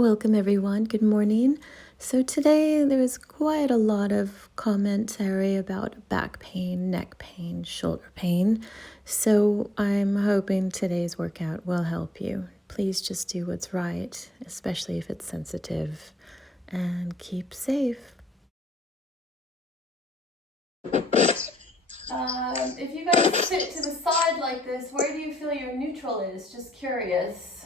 Welcome everyone, good morning. So today there was quite a lot of commentary about back pain, neck pain, shoulder pain. So I'm hoping today's workout will help you. Please just do what's right, especially if it's sensitive, and keep safe. If you guys sit to the side like this, where do you feel your neutral is? Just curious.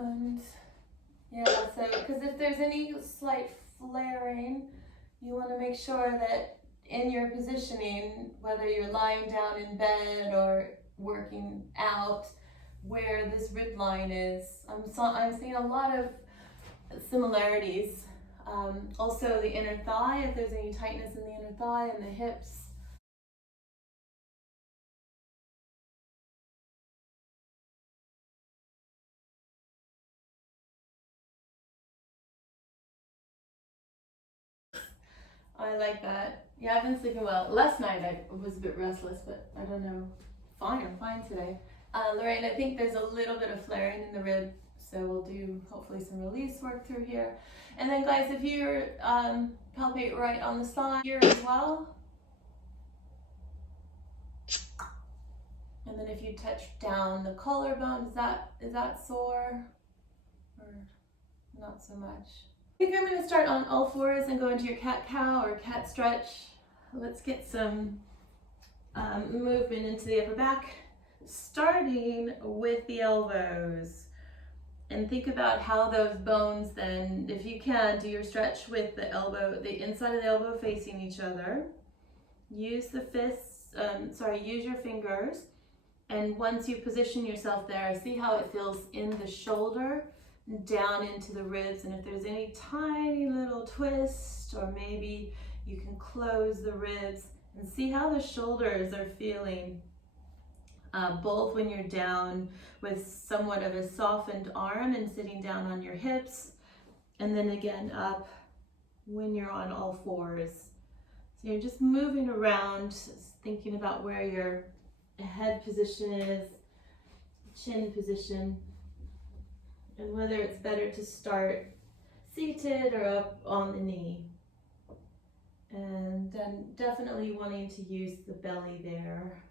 And yeah, so because if there's any slight flaring, you want to make sure that in your positioning, whether you're lying down in bed or working out, where this rib line is. I'm seeing a lot of similarities. Also the inner thigh, if there's any tightness in the inner thigh and the hips. I like that. Yeah, I've been sleeping well. Last night I was a bit restless, but I don't know. I'm fine today. Lorraine, I think there's a little bit of flaring in the rib, so we'll do hopefully some release work through here. And then guys, if you're palpate right on the side here as well. And then if you touch down the collarbone, is that sore or not so much? I think I'm going to start on all fours and go into your cat-cow or cat stretch. Let's get some movement into the upper back, starting with the elbows. And think about how those bones then, if you can, do your stretch with the elbow, the inside of the elbow facing each other. Use the fists, use your fingers. And once you position yourself there, see how it feels in the shoulder, down into the ribs. And if there's any tiny little twist, or maybe you can close the ribs and see how the shoulders are feeling. Both when you're down with somewhat of a softened arm and sitting down on your hips, and then again up when you're on all fours. So you're just moving around, thinking about where your head position is, chin position, and whether it's better to start seated or up on the knee. And then definitely wanting to use the belly there.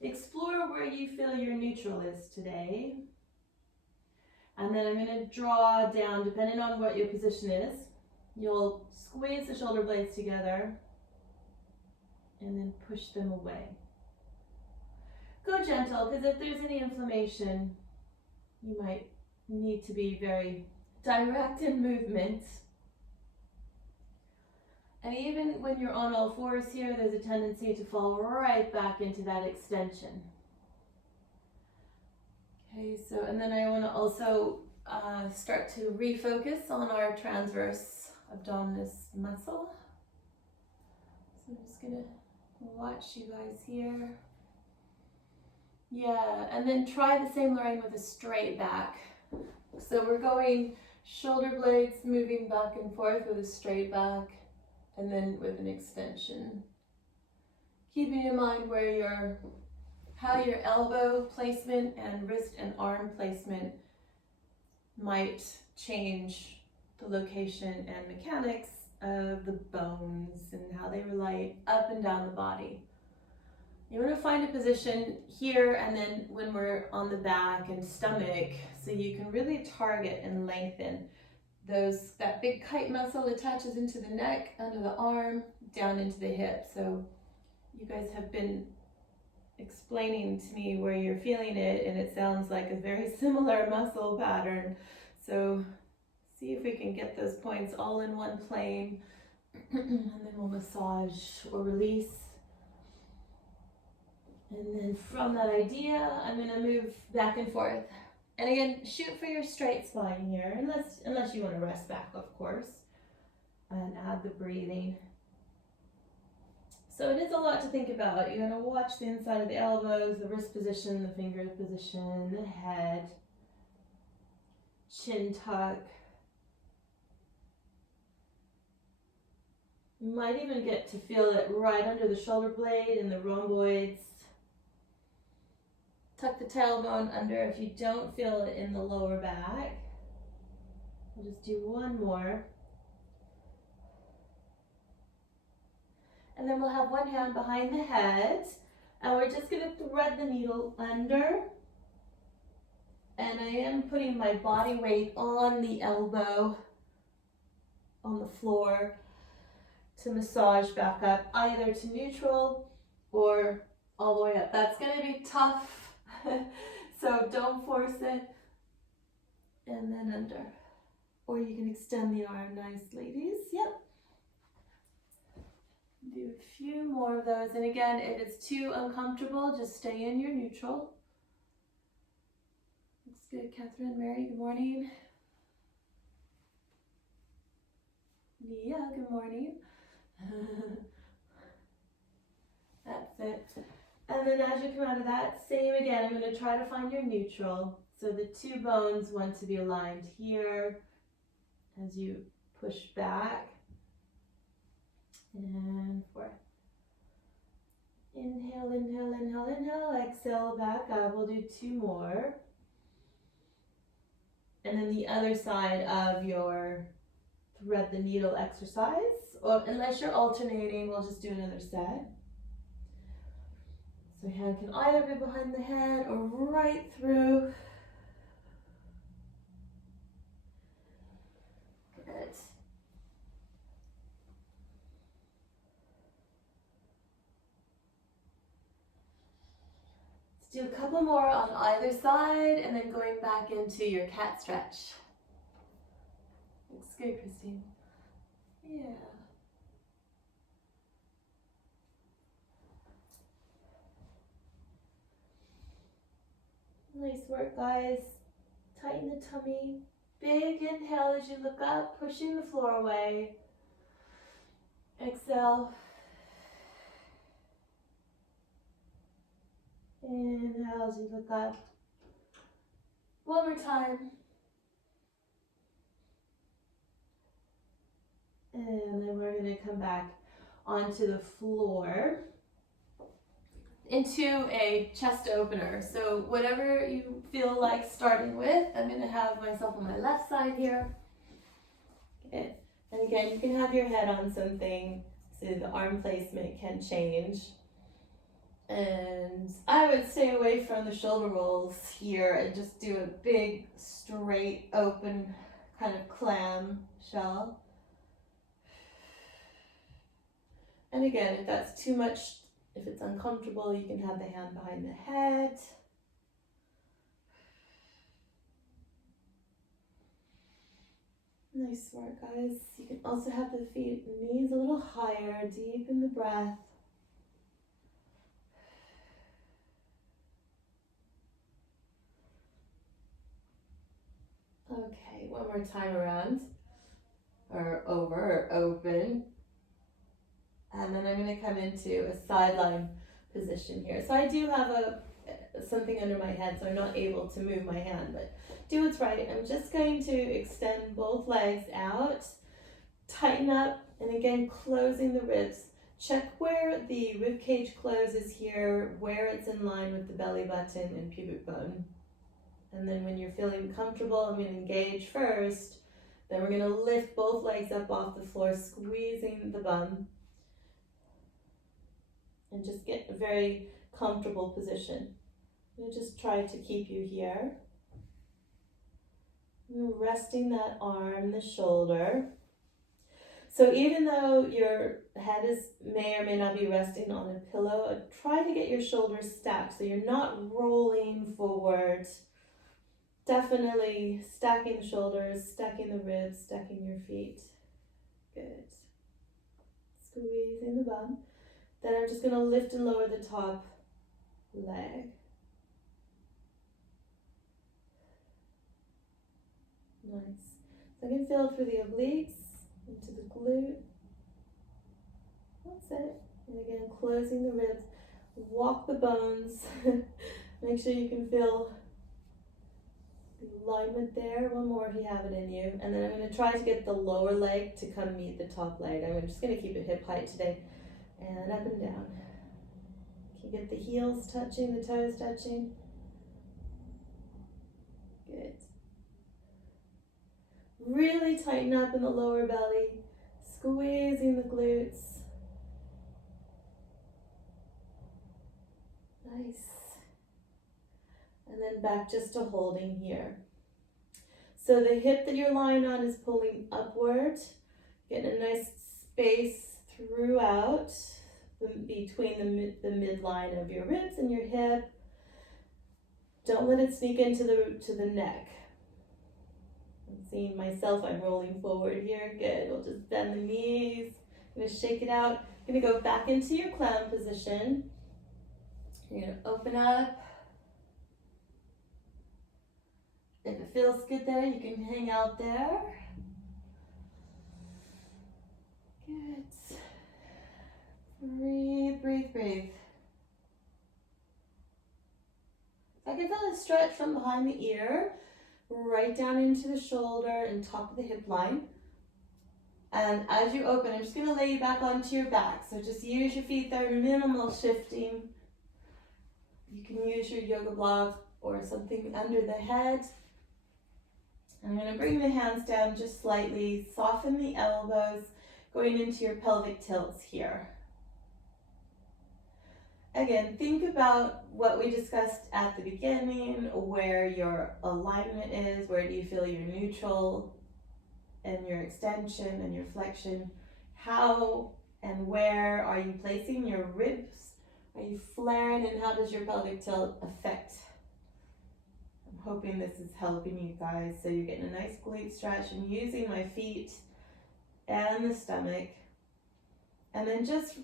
Explore where you feel your neutral is today. And then I'm going to draw down, depending on what your position is. You'll squeeze the shoulder blades together and then push them away. Go gentle, because if there's any inflammation, you might need to be very direct in movement. And even when you're on all fours here, there's a tendency to fall right back into that extension. Okay, so, and then I want to also start to refocus on our transverse abdominis muscle. So I'm just gonna watch you guys here. Yeah, and then try the same, Lorraine, with a straight back. So we're going shoulder blades moving back and forth with a straight back, and then with an extension. Keeping in mind where how your elbow placement and wrist and arm placement might change the location and mechanics of the bones and how they relate up and down the body. You want to find a position here, and then when we're on the back and stomach, so you can really target and lengthen that big kite muscle attaches into the neck, under the arm, down into the hip. So you guys have been explaining to me where you're feeling it, and it sounds like a very similar muscle pattern. So see if we can get those points all in one plane, and then we'll massage or release. And then from that idea, I'm going to move back and forth. And again, shoot for your straight spine here, unless you want to rest back, of course, and add the breathing. So it is a lot to think about. You're going to watch the inside of the elbows, the wrist position, the finger position, the head, chin tuck. You might even get to feel it right under the shoulder blade and the rhomboids. tuck the tailbone under if you don't feel it in the lower back. We'll just do one more. And then we'll have one hand behind the head, and we're just gonna thread the needle under. And I am putting my body weight on the elbow on the floor to massage back up, either to neutral or all the way up. That's gonna be tough, so don't force it. And then under. Or you can extend the arm, nice ladies, yep. Do a few more of those, and again, if it's too uncomfortable, just stay in your neutral. Looks good. Catherine, Mary, good morning. Nia, good morning. That's it. And then as you come out of that, same again, I'm going to try to find your neutral. So the two bones want to be aligned here as you push back. And forth. Inhale, inhale, inhale, inhale. Exhale, back up. We'll do two more. And then the other side of your thread the needle exercise, or unless you're alternating, we'll just do another set. So hand can either be behind the head or right through. Good. Let's do a couple more on either side, and then going back into your cat stretch. Looks good, Christine. Yeah. Nice work, guys. Tighten the tummy. Big inhale as you look up, pushing the floor away. Exhale. Inhale as you look up. One more time. And then we're going to come back onto the floor into a chest opener. So whatever you feel like starting with, I'm going to have myself on my left side here. Okay. And again, you can have your head on something, so the arm placement can change. And I would stay away from the shoulder rolls here and just do a big, straight, open kind of clam shell. And again, if that's too much, if it's uncomfortable, you can have the hand behind the head. Nice work, guys. You can also have the feet and knees a little higher, deep in the breath. Okay, one more time around, or over, or open. And then I'm going to come into a sideline position here. So I do have something under my head, so I'm not able to move my hand, but do what's right. I'm just going to extend both legs out, tighten up, and again, closing the ribs. Check where the rib cage closes here, where it's in line with the belly button and pubic bone. And then when you're feeling comfortable, I'm going to engage first. Then we're going to lift both legs up off the floor, squeezing the bum. And just get a very comfortable position. I'm going to just try to keep you here. Resting that arm, the shoulder. So even though your head may or may not be resting on a pillow, try to get your shoulders stacked so you're not rolling forward. Definitely stacking the shoulders, stacking the ribs, stacking your feet. Good. Squeezing the bum. Then I'm just going to lift and lower the top leg. Nice. So I can feel through the obliques, into the glute. That's it. And again, closing the ribs. Walk the bones. Make sure you can feel the alignment there. One more if you have it in you. And then I'm going to try to get the lower leg to come meet the top leg. I'm just going to keep it hip height today. And up and down. Can you get the heels touching, the toes touching? Good. Really tighten up in the lower belly, squeezing the glutes. Nice. And then back just to holding here. So the hip that you're lying on is pulling upward, getting a nice space throughout between the midline of your ribs and your hip. Don't let it sneak into the neck. I'm seeing myself, I'm rolling forward here. Good. We'll just bend the knees. I'm gonna shake it out. You're gonna go back into your clown position. You're gonna open up. If it feels good there, you can hang out there. Good. Breathe, breathe, breathe. I can feel a stretch from behind the ear, right down into the shoulder and top of the hip line. And as you open, I'm just going to lay you back onto your back. So just use your feet there, minimal shifting. You can use your yoga block or something under the head. I'm going to bring the hands down just slightly, soften the elbows, going into your pelvic tilts here. Again, think about what we discussed at the beginning, where your alignment is, where do you feel your neutral and your extension and your flexion. How and where are you placing your ribs? Are you flaring, and how does your pelvic tilt affect? I'm hoping this is helping you guys. So you're getting a nice glute stretch and using my feet and the stomach. And then just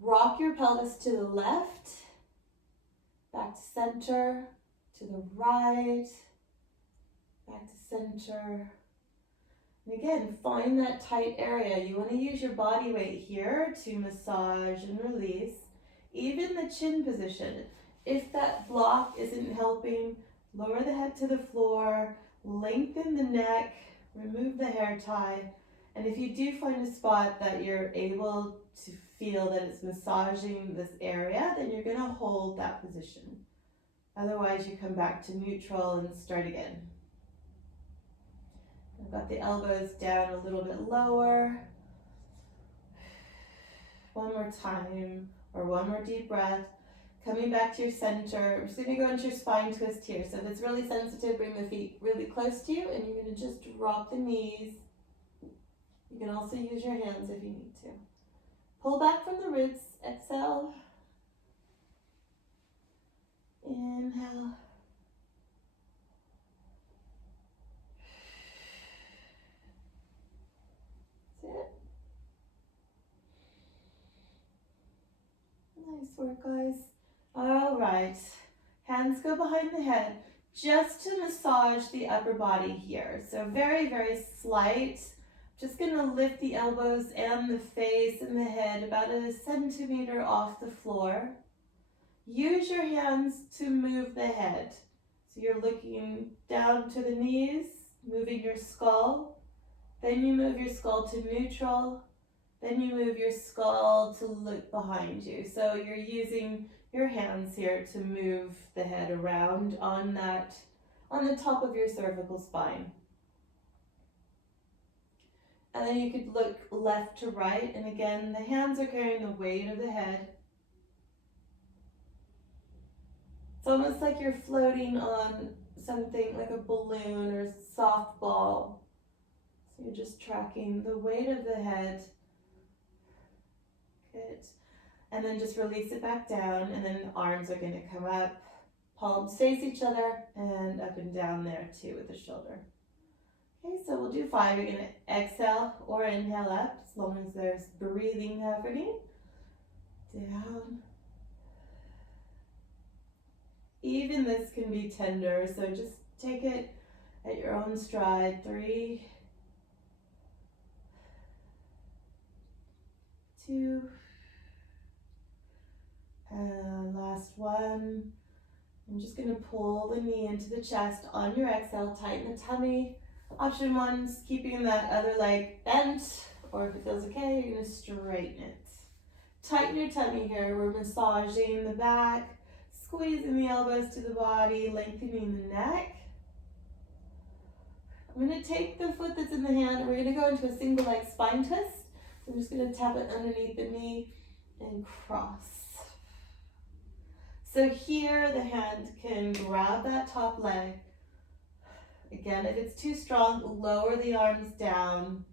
rock your pelvis to the left, back to center, to the right, back to center. And again, find that tight area. You want to use your body weight here to massage and release. Even the chin position. If that block isn't helping, lower the head to the floor, lengthen the neck, remove the hair tie. And if you do find a spot that you're able to feel that it's massaging this area, then you're going to hold that position. Otherwise, you come back to neutral and start again. I've got the elbows down a little bit lower. One more time, or one more deep breath. Coming back to your center. I'm just going to go into your spine twist here. So if it's really sensitive, bring the feet really close to you, and you're going to just drop the knees. You can also use your hands if you need to. Pull back from the ribs. Exhale. Inhale. That's it. Nice work, guys. All right. Hands go behind the head just to massage the upper body here. So very, very slight. Just going to lift the elbows and the face and the head about a centimeter off the floor. Use your hands to move the head. So you're looking down to the knees, moving your skull. Then you move your skull to neutral. Then you move your skull to look behind you. So you're using your hands here to move the head around on the top of your cervical spine. And then you could look left to right. And again, the hands are carrying the weight of the head. It's almost like you're floating on something like a balloon or softball. So you're just tracking the weight of the head. Good. And then just release it back down, and then the arms are going to come up, palms face each other, and up and down there too with the shoulder. Okay, so we'll do 5. You're going to exhale or inhale up, as long as there's breathing happening. Down. Even this can be tender, so just take it at your own stride. 3, 2, and last one. I'm just going to pull the knee into the chest on your exhale, tighten the tummy. Option 1 is keeping that other leg bent, or if it feels okay, you're going to straighten it. Tighten your tummy here. We're massaging the back, squeezing the elbows to the body, lengthening the neck. I'm going to take the foot that's in the hand and we're going to go into a single leg spine twist. So I'm just going to tap it underneath the knee and cross. So here the hand can grab that top leg. Again, if it's too strong, lower the arms down.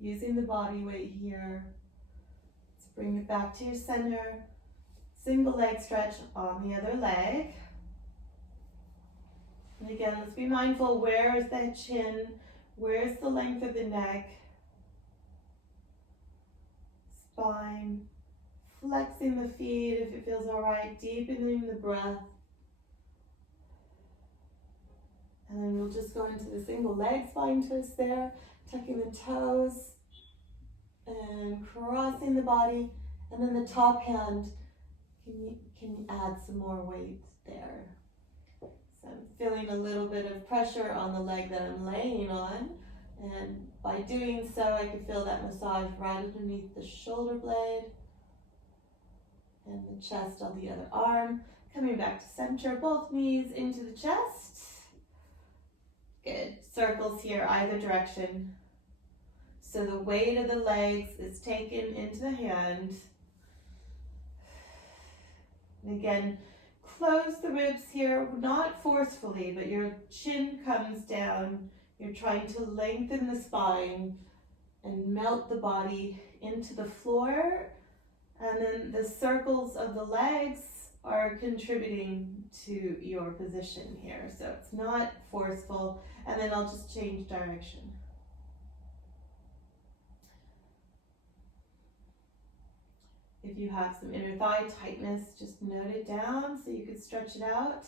Using the body weight here. Let's bring it back to your center. Single leg stretch on the other leg. And again, let's be mindful, where is the chin? Where's the length of the neck? Spine. Flexing the feet if it feels all right. Deepening the breath. And then we'll just go into the single leg spine twist there. Tucking the toes. And crossing the body. And then the top hand, can you add some more weight there? So I'm feeling a little bit of pressure on the leg that I'm laying on. And by doing so, I can feel that massage right underneath the shoulder blade and the chest on the other arm. Coming back to center, both knees into the chest. Good. Circles here, either direction. So the weight of the legs is taken into the hand. And again, close the ribs here, not forcefully, but your chin comes down. You're trying to lengthen the spine and melt the body into the floor. And then the circles of the legs are contributing to your position here. So it's not forceful. And then I'll just change direction. If you have some inner thigh tightness, just note it down so you can stretch it out.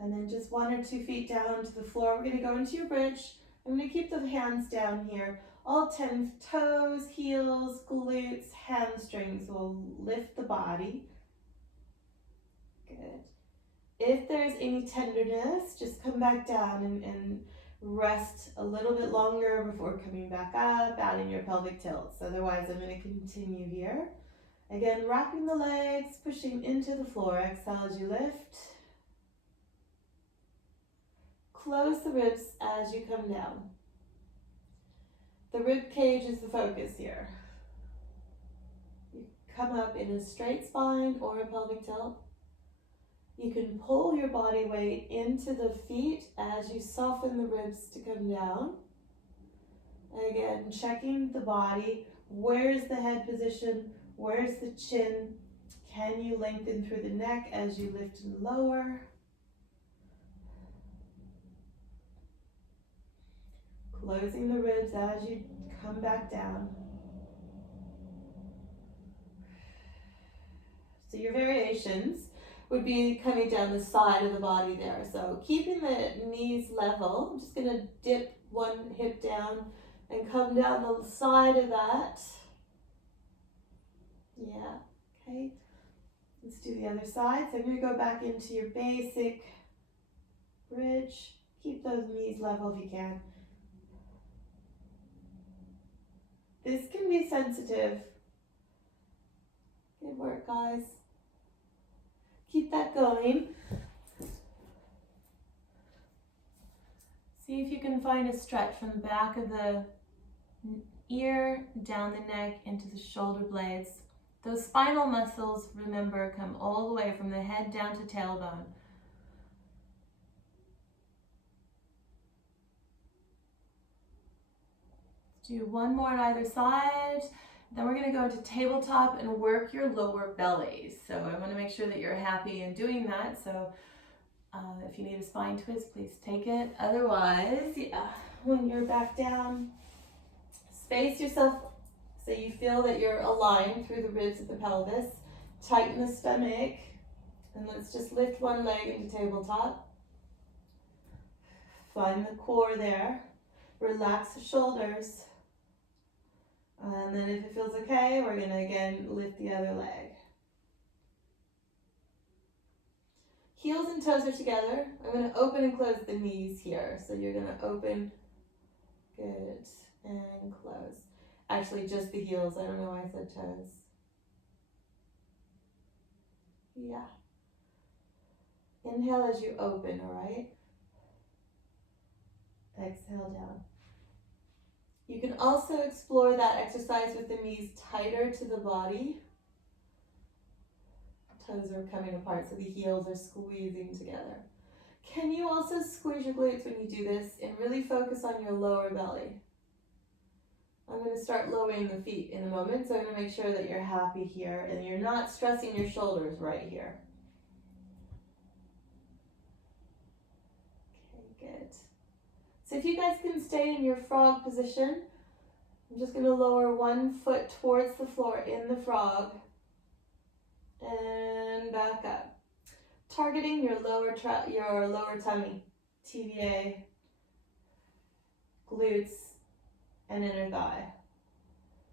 And then just 1 or 2 feet down to the floor. We're going to go into your bridge. I'm going to keep the hands down here. All 10 toes, heels, glutes, hamstrings will lift the body. Good. If there's any tenderness, just come back down and rest a little bit longer before coming back up, adding your pelvic tilts. Otherwise, I'm going to continue here. Again, wrapping the legs, pushing into the floor. Exhale as you lift. Close the ribs as you come down. The rib cage is the focus here. You come up in a straight spine or a pelvic tilt. You can pull your body weight into the feet as you soften the ribs to come down. Again, checking the body. Where's the head position? Where's the chin? Can you lengthen through the neck as you lift and lower? Closing the ribs as you come back down. So your variations would be coming down the side of the body there. So keeping the knees level, I'm just going to dip one hip down and come down the side of that. Yeah, okay. Let's do the other side. So I'm going to go back into your basic bridge. Keep those knees level if you can. This can be sensitive. Good work, guys. Keep that going. See if you can find a stretch from the back of the ear, down the neck, into the shoulder blades. Those spinal muscles, remember, come all the way from the head down to tailbone. Do one more on either side. Then we're going to go into tabletop and work your lower belly. So I want to make sure that you're happy in doing that. So if you need a spine twist, please take it. Otherwise, when you're back down, space yourself so you feel that you're aligned through the ribs of the pelvis. Tighten the stomach. And let's just lift one leg into tabletop. Find the core there. Relax the shoulders. And then if it feels okay, we're going to again lift the other leg. Heels and toes are together. I'm going to open and close the knees here. So you're going to open, good, and close. Actually, just the heels. I don't know why I said toes. Yeah, Inhale as you open, all right? Exhale down. You can also explore that exercise with the knees tighter to the body. Toes are coming apart, so the heels are squeezing together. Can you also squeeze your glutes when you do this and really focus on your lower belly? I'm going to start lowering the feet in a moment, so I'm going to make sure that you're happy here and you're not stressing your shoulders right here. Okay, good. So if you guys can stay in your frog position, I'm just going to lower one foot towards the floor in the frog and back up. Targeting your lower tummy, TVA, glutes, and inner thigh.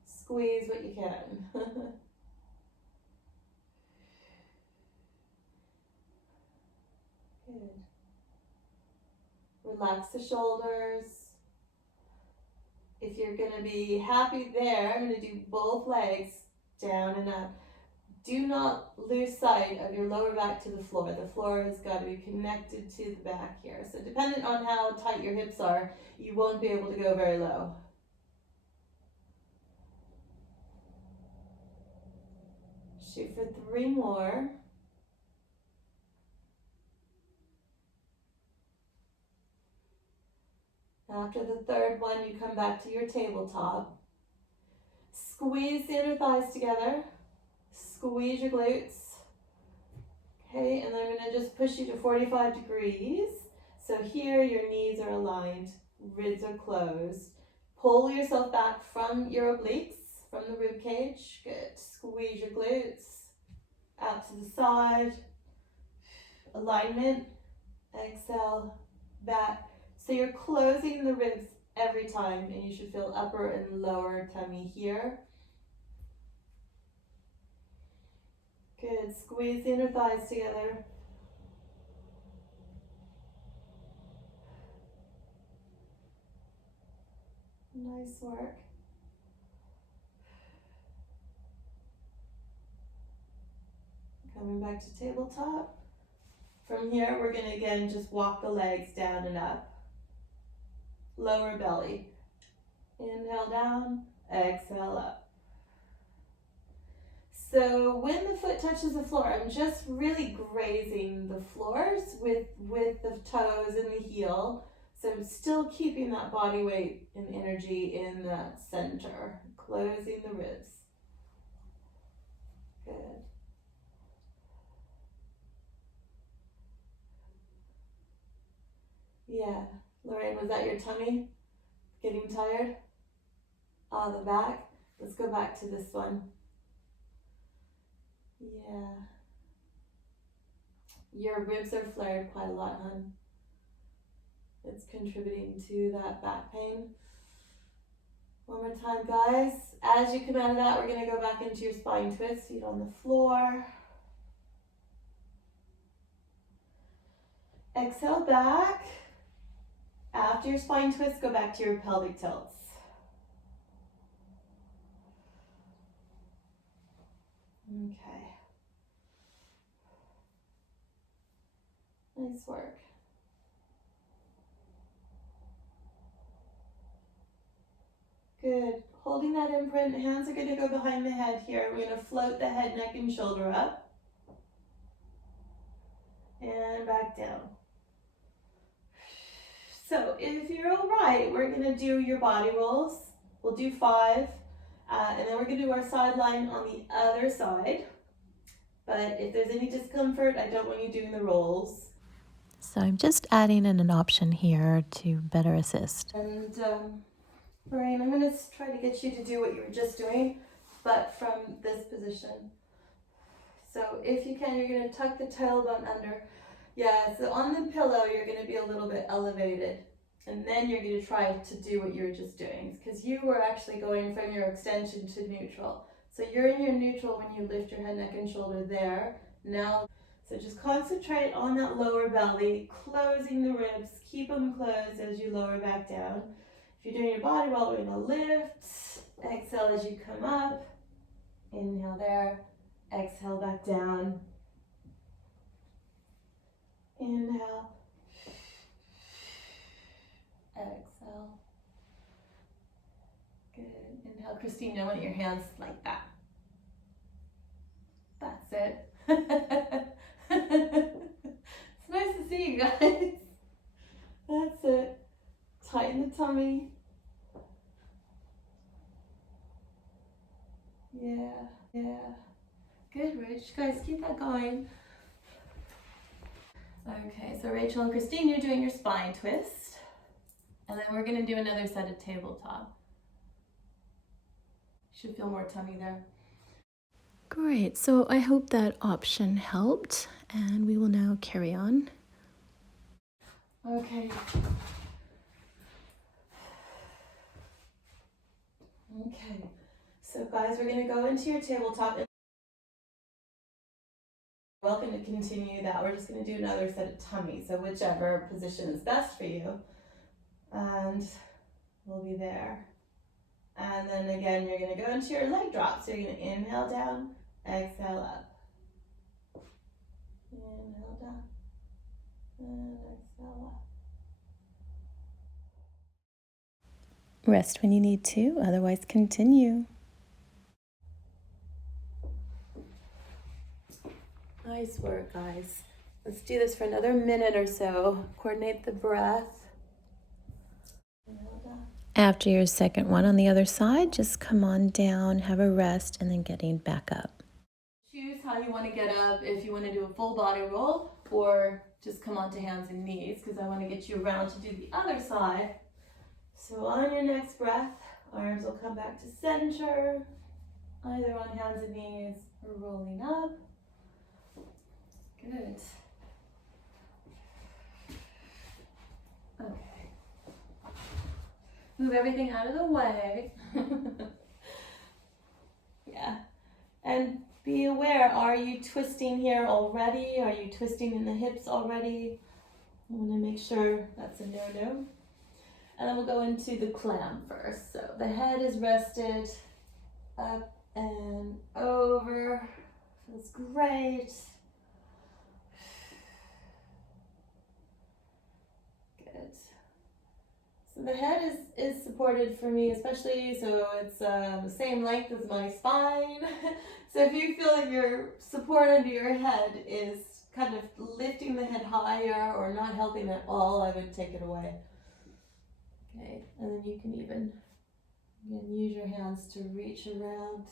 Squeeze what you can. Good. Relax the shoulders. If you're going to be happy there, I'm going to do both legs down and up. Do not lose sight of your lower back to the floor. The floor has got to be connected to the back here. So depending on how tight your hips are, you won't be able to go very low. Shoot for 3 more. After the third one, you come back to your tabletop. Squeeze the inner thighs together. Squeeze your glutes. Okay, and then I'm going to just push you to 45 degrees. So here your knees are aligned, ribs are closed. Pull yourself back from your obliques, from the rib cage. Good. Squeeze your glutes. Out to the side. Alignment. Exhale. Back. So you're closing the ribs every time, and you should feel upper and lower tummy here. Good. Squeeze the inner thighs together. Nice work. Coming back to tabletop. From here, we're going to again just walk the legs down and up. Lower belly. Inhale down, exhale up. So when the foot touches the floor, I'm just really grazing the floors with the toes and the heel. So I'm still keeping that body weight and energy in that center, closing the ribs. Good. Yeah. Lorraine, was that your tummy getting tired? The back. Let's go back to this one. Yeah. Your ribs are flared quite a lot, hon. It's contributing to that back pain. One more time, guys. As you come out of that, we're going to go back into your spine twist, feet on the floor. Exhale back. After your spine twist, go back to your pelvic tilts. Okay. Nice work. Good. Holding that imprint, hands are going to go behind the head here. We're going to float the head, neck, and shoulder up. And back down. So if you're all right, we're going to do your body rolls. We'll do 5. And then we're going to do our sideline on the other side. But if there's any discomfort, I don't want you doing the rolls. So I'm just adding in an option here to better assist. And Lorraine, I'm going to try to get you to do what you were just doing, but from this position. So if you can, you're going to tuck the tailbone under. Yeah, so on the pillow, you're going to be a little bit elevated. And then you're going to try to do what you were just doing, because you were actually going from your extension to neutral. So you're in your neutral when you lift your head, neck, and shoulder there. Now, so just concentrate on that lower belly, closing the ribs. Keep them closed as you lower back down. If you're doing your body roll, we're going to lift. Exhale as you come up. Inhale there. Exhale back down. Inhale. Exhale. Good. Inhale. Christine, I want your hands like that. That's it. It's nice to see you guys. That's it. Tighten the tummy. Yeah, yeah. Good, Rich. Guys, keep that going. Okay, so Rachel and Christine, you're doing your spine twist. And then we're gonna do another set of tabletop. Should feel more tummy there. Great. So I hope that option helped, and we will now carry on. Okay. Okay. So guys, we're gonna go into your tabletop. We're welcome to continue that. We're just gonna do another set of tummy. So whichever position is best for you. And we'll be there. And then again, you're gonna go into your leg drop. So you're gonna inhale down, exhale up. Inhale down, and exhale up. Rest when you need to, otherwise continue. Nice work, guys. Let's do this for another minute or so. Coordinate the breath. Inhale down. After your second one on the other side, just come on down, have a rest, and then getting back up. Choose how you want to get up, if you want to do a full body roll or just come onto hands and knees, because I want to get you around to do the other side. So on your next breath, arms will come back to center, either on hands and knees or rolling up. Good. Okay. Move everything out of the way. Yeah. And be aware, are you twisting here already? Are you twisting in the hips already? I want to make sure that's a no-no. And then we'll go into the clam first. So the head is rested, up and over. Feels great. Good. So the head is supported for me, especially so it's the same length as my spine. So if you feel that your support under your head is kind of lifting the head higher or not helping at all, I would take it away. Okay, and then you can even use your hands to reach around.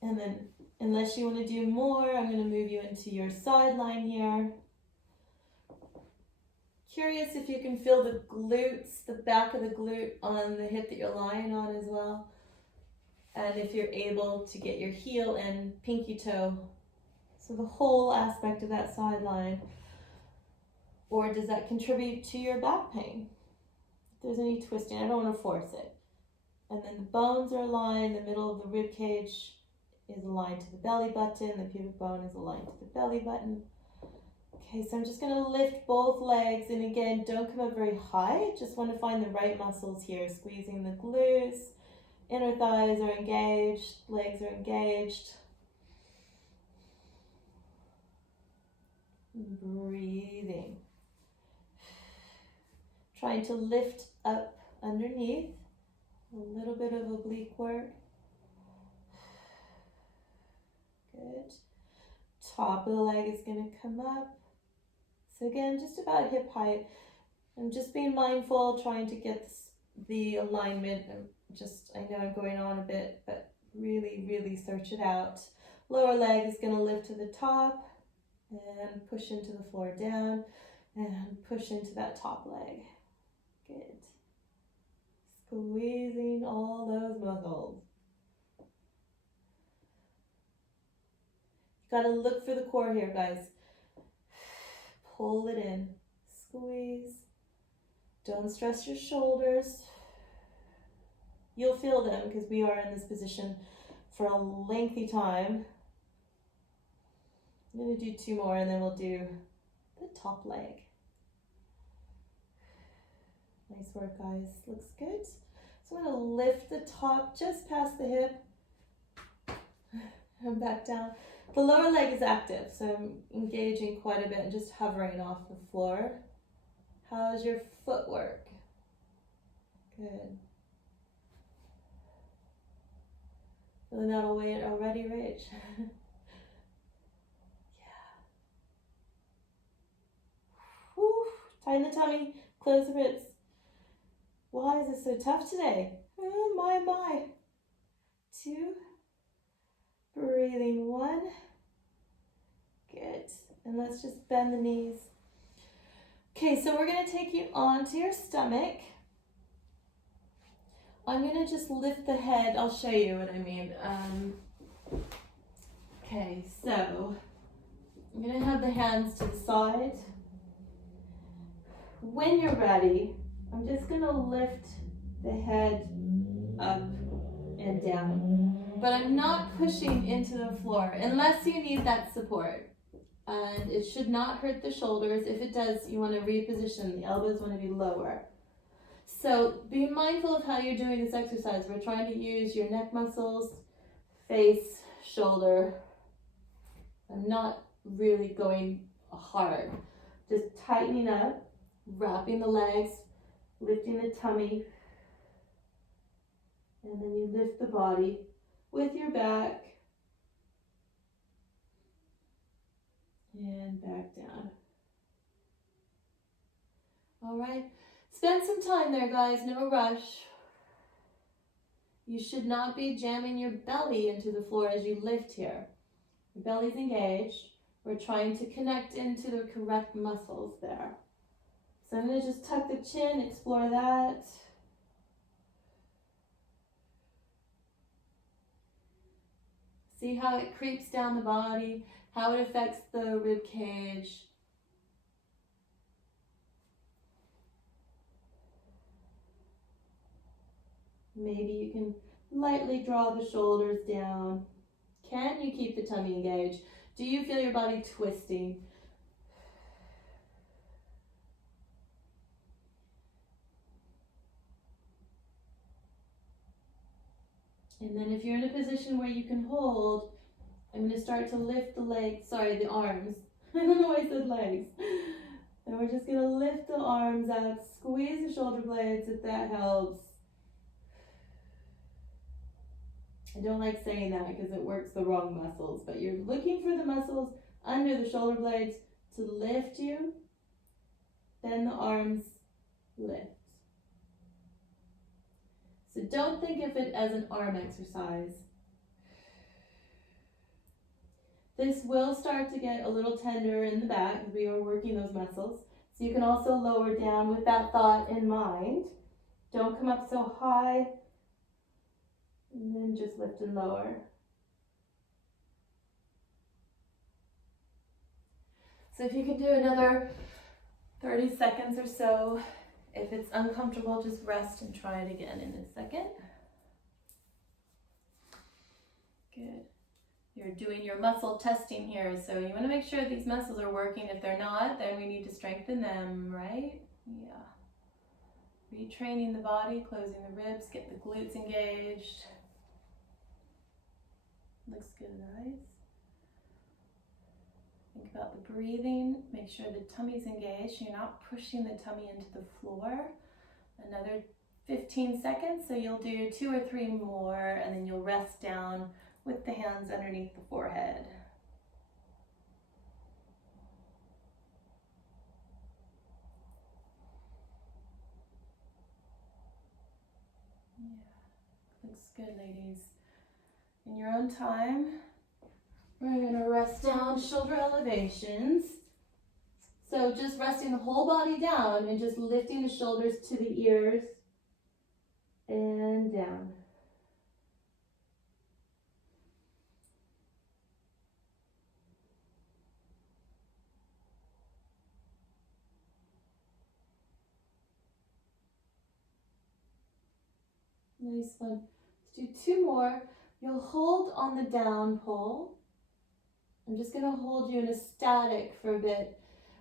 And then, unless you want to do more, I'm going to move you into your side line here. Curious if you can feel the glutes, the back of the glute on the hip that you're lying on as well. And if you're able to get your heel and pinky toe. So the whole aspect of that side line. Or does that contribute to your back pain? If there's any twisting, I don't want to force it. And then the bones are aligned, the middle of the rib cage is aligned to the belly button, the pubic bone is aligned to the belly button. Okay, so I'm just going to lift both legs, and again, don't come up very high, just want to find the right muscles here, squeezing the glutes, inner thighs are engaged, legs are engaged. Breathing. Trying to lift up underneath, a little bit of oblique work. Good. Top of the leg is going to come up. So again, just about hip height. I'm just being mindful, trying to get the alignment. I know I'm going on a bit, but really, really search it out. Lower leg is going to lift to the top and push into the floor down and push into that top leg. Good. Squeezing all those muscles. You gotta look for the core here, guys. Pull it in. Squeeze. Don't stress your shoulders. You'll feel them because we are in this position for a lengthy time. I'm going to do 2 more and then we'll do the top leg. Nice work, guys. Looks good. So I'm going to lift the top just past the hip. And back down. The lower leg is active, so I'm engaging quite a bit and just hovering off the floor. How's your footwork? Good. Feeling that weight already, Rach? Yeah. Whew. Tighten the tummy, close the ribs. Why is it so tough today? Oh, my. 2. Breathing 1. Good. And let's just bend the knees. Okay, so we're going to take you onto your stomach. I'm going to just lift the head. I'll show you what I mean. Okay, so I'm going to have the hands to the side. When you're ready, I'm just going to lift the head up and down. But I'm not pushing into the floor unless you need that support. And it should not hurt the shoulders. If it does, you want to reposition. The elbows want to be lower. So be mindful of how you're doing this exercise. We're trying to use your neck muscles, face, shoulder. I'm not really going hard. Just tightening up, wrapping the legs, lifting the tummy. And then you lift the body with your back. And back down. All right, spend some time there, guys, no rush. You should not be jamming your belly into the floor as you lift here. Your belly's engaged. We're trying to connect into the correct muscles there. So I'm going to just tuck the chin, explore that. See how it creeps down the body, how it affects the rib cage. Maybe you can lightly draw the shoulders down. Can you keep the tummy engaged? Do you feel your body twisting? And then if you're in a position where you can hold, I'm going to start to lift the legs, the arms. I don't know why I said legs. And we're just going to lift the arms out, squeeze the shoulder blades if that helps. I don't like saying that because it works the wrong muscles, but you're looking for the muscles under the shoulder blades to lift you. Then the arms lift. So don't think of it as an arm exercise. This will start to get a little tender in the back as we are working those muscles. So you can also lower down with that thought in mind. Don't come up so high. And then just lift and lower. So if you can do another 30 seconds or so. If it's uncomfortable, just rest and try it again in a second. Good. You're doing your muscle testing here, so you want to make sure these muscles are working. If they're not, then we need to strengthen them, right? Yeah. Retraining the body, closing the ribs, get the glutes engaged. Looks good, guys. Think about the breathing. Make sure the tummy's engaged. You're not pushing the tummy into the floor. Another 15 seconds. So you'll do 2 or 3 more, and then you'll rest down with the hands underneath the forehead. Yeah, looks good, ladies. In your own time, we're going to rest down, shoulder elevations. So just resting the whole body down and just lifting the shoulders to the ears and down. Nice one. Let's do 2 more. You'll hold on the down pole. I'm just going to hold you in a static for a bit.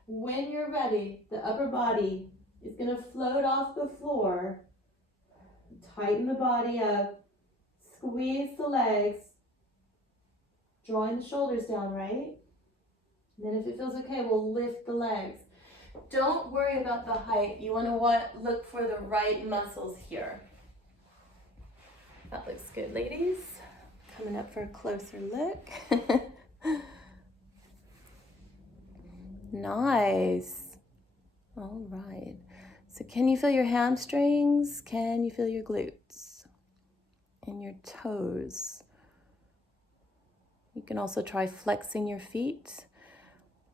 When you're ready, the upper body is going to float off the floor. Tighten the body up. Squeeze the legs. Drawing the shoulders down, right? And then if it feels okay, we'll lift the legs. Don't worry about the height. You want to look for the right muscles here. That looks good, ladies. Coming up for a closer look. Nice. All right. So can you feel your hamstrings? Can you feel your glutes and your toes? You can also try flexing your feet,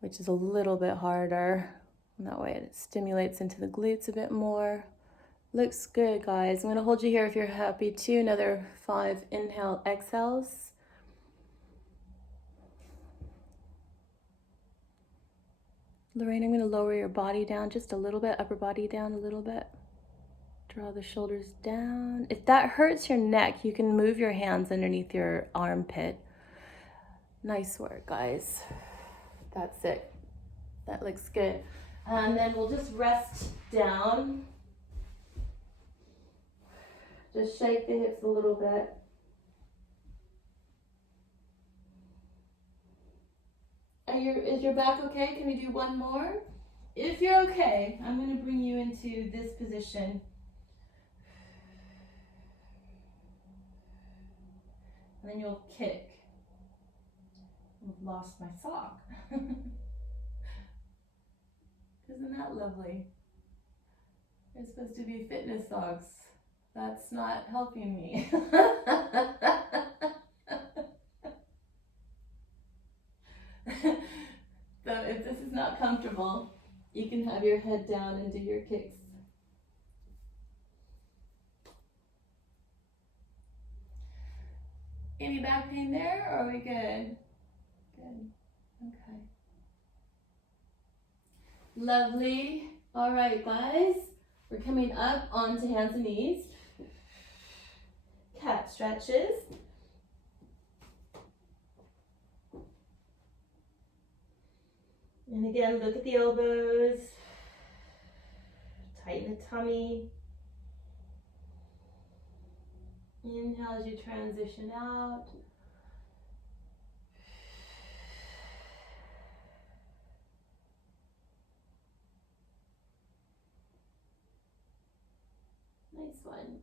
which is a little bit harder. And that way it stimulates into the glutes a bit more. Looks good, guys. I'm going to hold you here if you're happy too. Another 5 inhale, exhales. Lorraine, I'm going to lower your body down just a little bit, upper body down a little bit. Draw the shoulders down. If that hurts your neck, you can move your hands underneath your armpit. Nice work, guys. That's it. That looks good. And then we'll just rest down. Just shake the hips a little bit. Is your back okay? Can we do one more? If you're okay, I'm going to bring you into this position. And then you'll kick. I've lost my sock. Isn't that lovely? They're supposed to be fitness socks. That's not helping me. So if this is not comfortable, you can have your head down and do your kicks. Any back pain there, or are we good? Good. Okay. Lovely. All right, guys. We're coming up onto hands and knees. Cat stretches. And again, look at the elbows. Tighten the tummy. Inhale as you transition out. Nice one.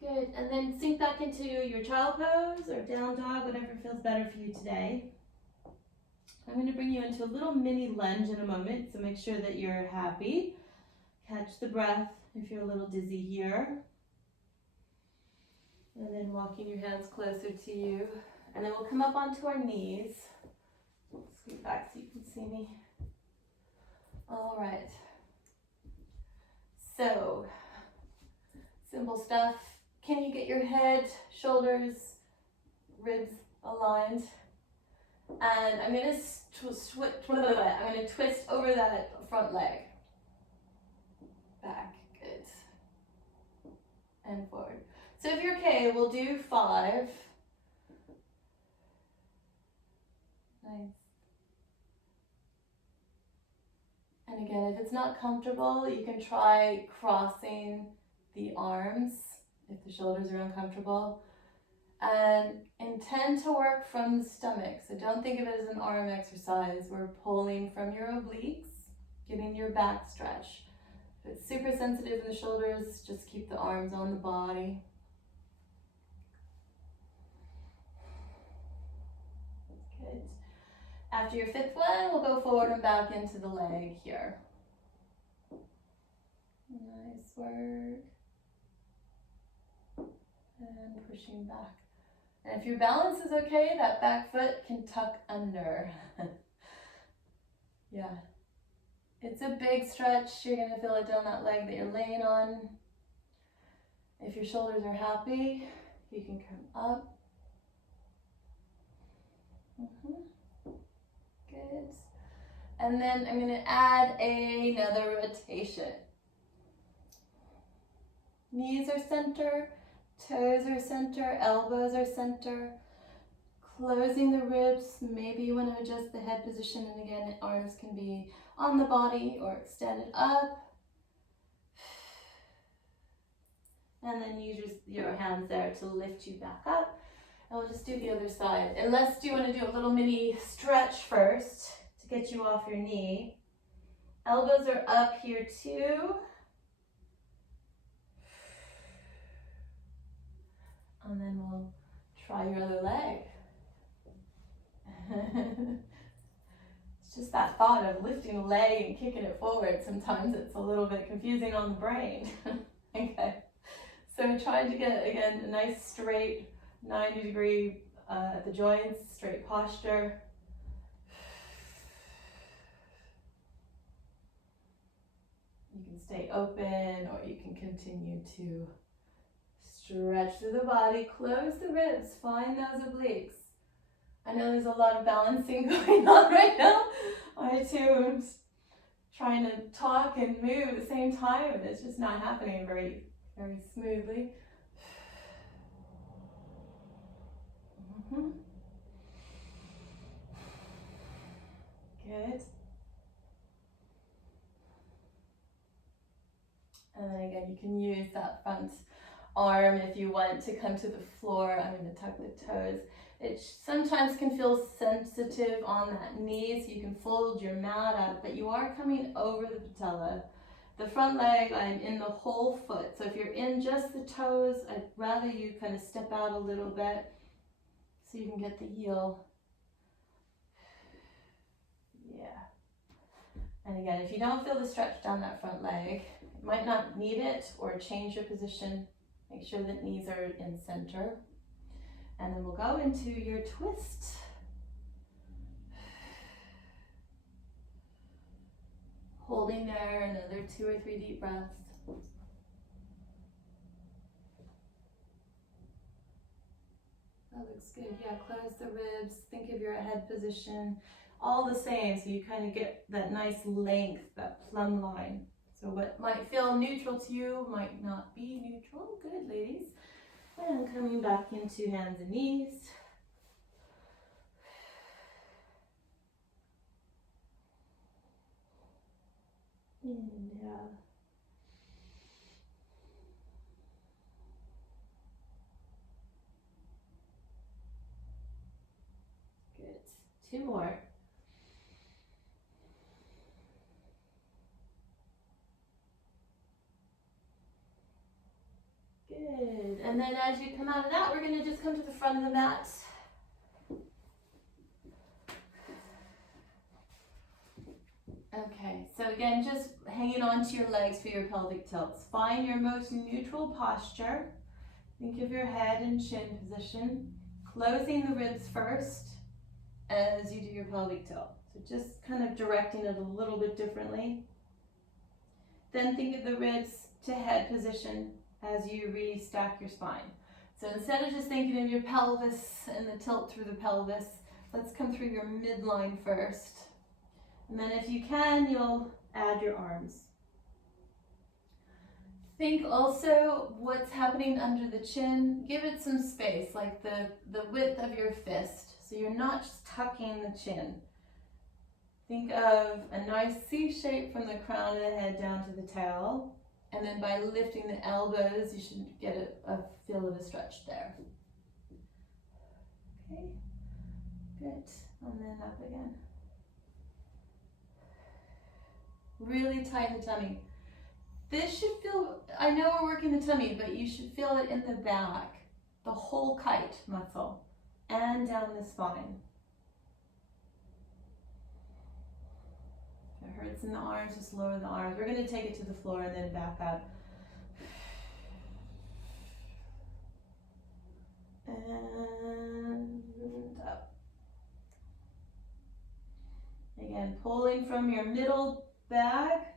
Good. And then sink back into your child pose or down dog, whatever feels better for you today. I'm going to bring you into a little mini lunge in a moment, so make sure that you're happy. Catch the breath if you're a little dizzy here. And then walking your hands closer to you. And then we'll come up onto our knees. Scoot back so you can see me. All right. So, simple stuff. Can you get your head, shoulders, ribs aligned? And I'm going to twist over that front leg. Back, good. And forward. So if you're okay, we'll do 5. Nice. And again, if it's not comfortable, you can try crossing the arms if the shoulders are uncomfortable. And intend to work from the stomach. So don't think of it as an arm exercise. We're pulling from your obliques, getting your back stretch. If it's super sensitive in the shoulders, just keep the arms on the body. Good. After your 5th one, we'll go forward and back into the leg here. Nice work. And pushing back. And if your balance is okay, that back foot can tuck under. Yeah. It's a big stretch. You're going to feel it down that leg that you're laying on. If your shoulders are happy, you can come up. Good. And then I'm going to add another rotation. Knees are center. Toes are center, elbows are center, closing the ribs. Maybe you want to adjust the head position, and again, arms can be on the body or extended up. And then use your hands there to lift you back up. And we'll just do the other side. Unless, do you want to do a little mini stretch first to get you off your knee? Elbows are up here too. And then we'll try your other leg. It's just that thought of lifting a leg and kicking it forward. Sometimes it's a little bit confusing on the brain. Okay, so trying to get, again, a nice straight 90-degree at the joints, straight posture. You can stay open or you can continue to stretch through the body, close the ribs, find those obliques. I know there's a lot of balancing going on right now. I too am trying to talk and move at the same time, and it's just not happening very, very smoothly. Good. And then again, you can use that front arm if you want to come to the floor. I'm going to tuck the toes. It sometimes can feel sensitive on that knee, so you can fold your mat up, but you are coming over the patella. The front leg, I'm in the whole foot. So if you're in just the toes, I'd rather you kind of step out a little bit so you can get the heel. Yeah. And again, if you don't feel the stretch down that front leg, you might not need it, or change your position. Make sure that knees are in center. And then we'll go into your twist. Holding there, another 2 or 3 deep breaths. That looks good. Yeah, close the ribs. Think of your head position. All the same, so you kind of get that nice length, that plumb line. So what might feel neutral to you might not be neutral. Good, ladies. And coming back into hands and knees. Inhale. Good. 2 more. Good. And then as you come out of that, we're going to just come to the front of the mat. Okay, so again, just hanging on to your legs for your pelvic tilts. Find your most neutral posture. Think of your head and chin position. Closing the ribs first as you do your pelvic tilt. So just kind of directing it a little bit differently. Then think of the ribs to head position as you restack your spine. So instead of just thinking of your pelvis and the tilt through the pelvis, let's come through your midline first. And then if you can, you'll add your arms. Think also what's happening under the chin. Give it some space, like the width of your fist. So you're not just tucking the chin. Think of a nice C shape from the crown of the head down to the tail. And then by lifting the elbows, you should get a feel of a stretch there. Okay, good. And then up again. Really tighten the tummy. This should feel, I know we're working the tummy, but you should feel it in the back, the whole kite muscle, and down the spine. If it hurts in the arms, just lower the arms. We're going to take it to the floor and then back up. And up. Again, pulling from your middle back.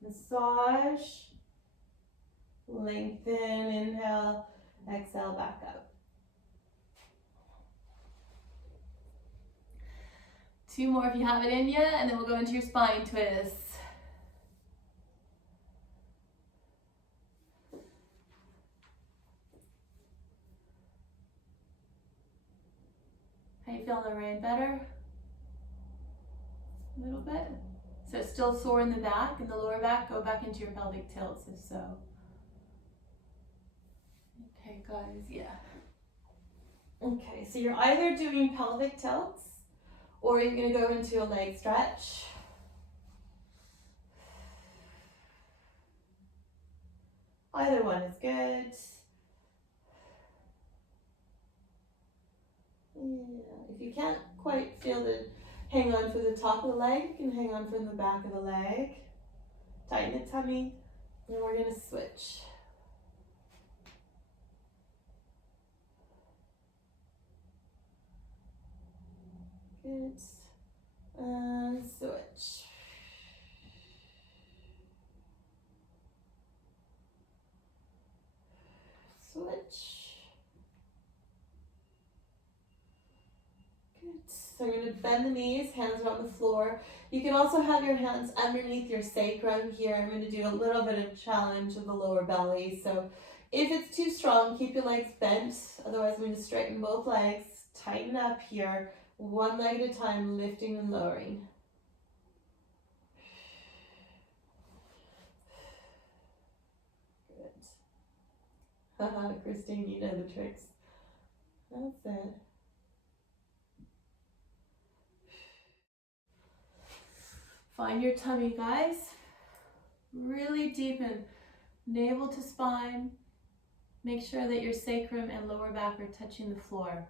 Massage, lengthen, inhale, exhale, back up. 2 more if you have it in you, and then we'll go into your spine twists. How you feel, Lorraine? Better? A little bit? So still sore in the back, in the lower back, go back into your pelvic tilts if so. Okay guys, yeah. Okay, so you're either doing pelvic tilts or you're going to go into a leg stretch. Either one is good. Yeah. If you can't quite feel the hang on for the top of the leg, you can hang on from the back of the leg. Tighten the tummy, and we're going to switch. Good. And switch. Switch. Good. So I'm going to bend the knees, hands are on the floor. You can also have your hands underneath your sacrum here. I'm going to do a little bit of challenge of the lower belly. So if it's too strong, keep your legs bent. Otherwise, I'm going to straighten both legs. Tighten up here. One leg at a time, lifting and lowering. Good. Haha, Christine, you know the tricks. That's it. Find your tummy, guys. Really deepen navel to spine. Make sure that your sacrum and lower back are touching the floor.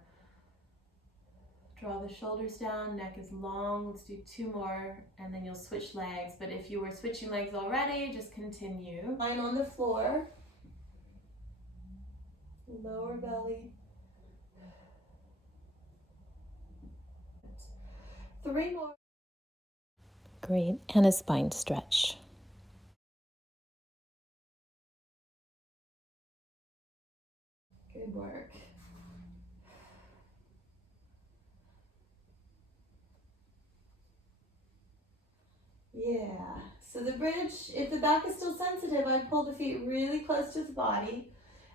Draw the shoulders down, neck is long. Let's do 2 more, and then you'll switch legs. But if you were switching legs already, just continue. Lying on the floor. Lower belly. 3 more. Great. And a spine stretch. Good work. Yeah. So the bridge, if the back is still sensitive, I pull the feet really close to the body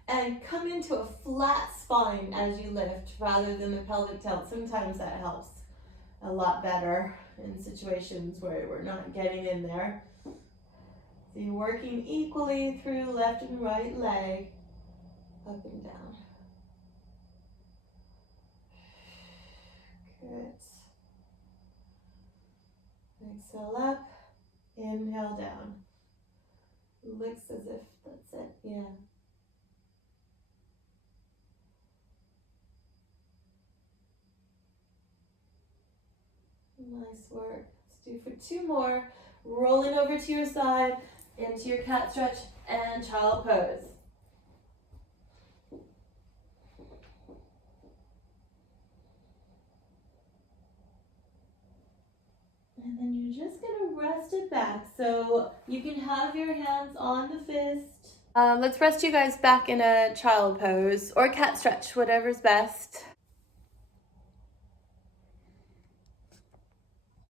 and come into a flat spine as you lift rather than the pelvic tilt. Sometimes that helps a lot better in situations where we're not getting in there. So you're working equally through left and right leg, up and down. Good. Exhale up, inhale down. Looks as if that's it, yeah. Nice work. Let's do for 2 more. Rolling over to your side, into your cat stretch and child pose. And then you're just gonna rest it back. So you can have your hands on the fist. Let's rest you guys back in a child pose or cat stretch, whatever's best.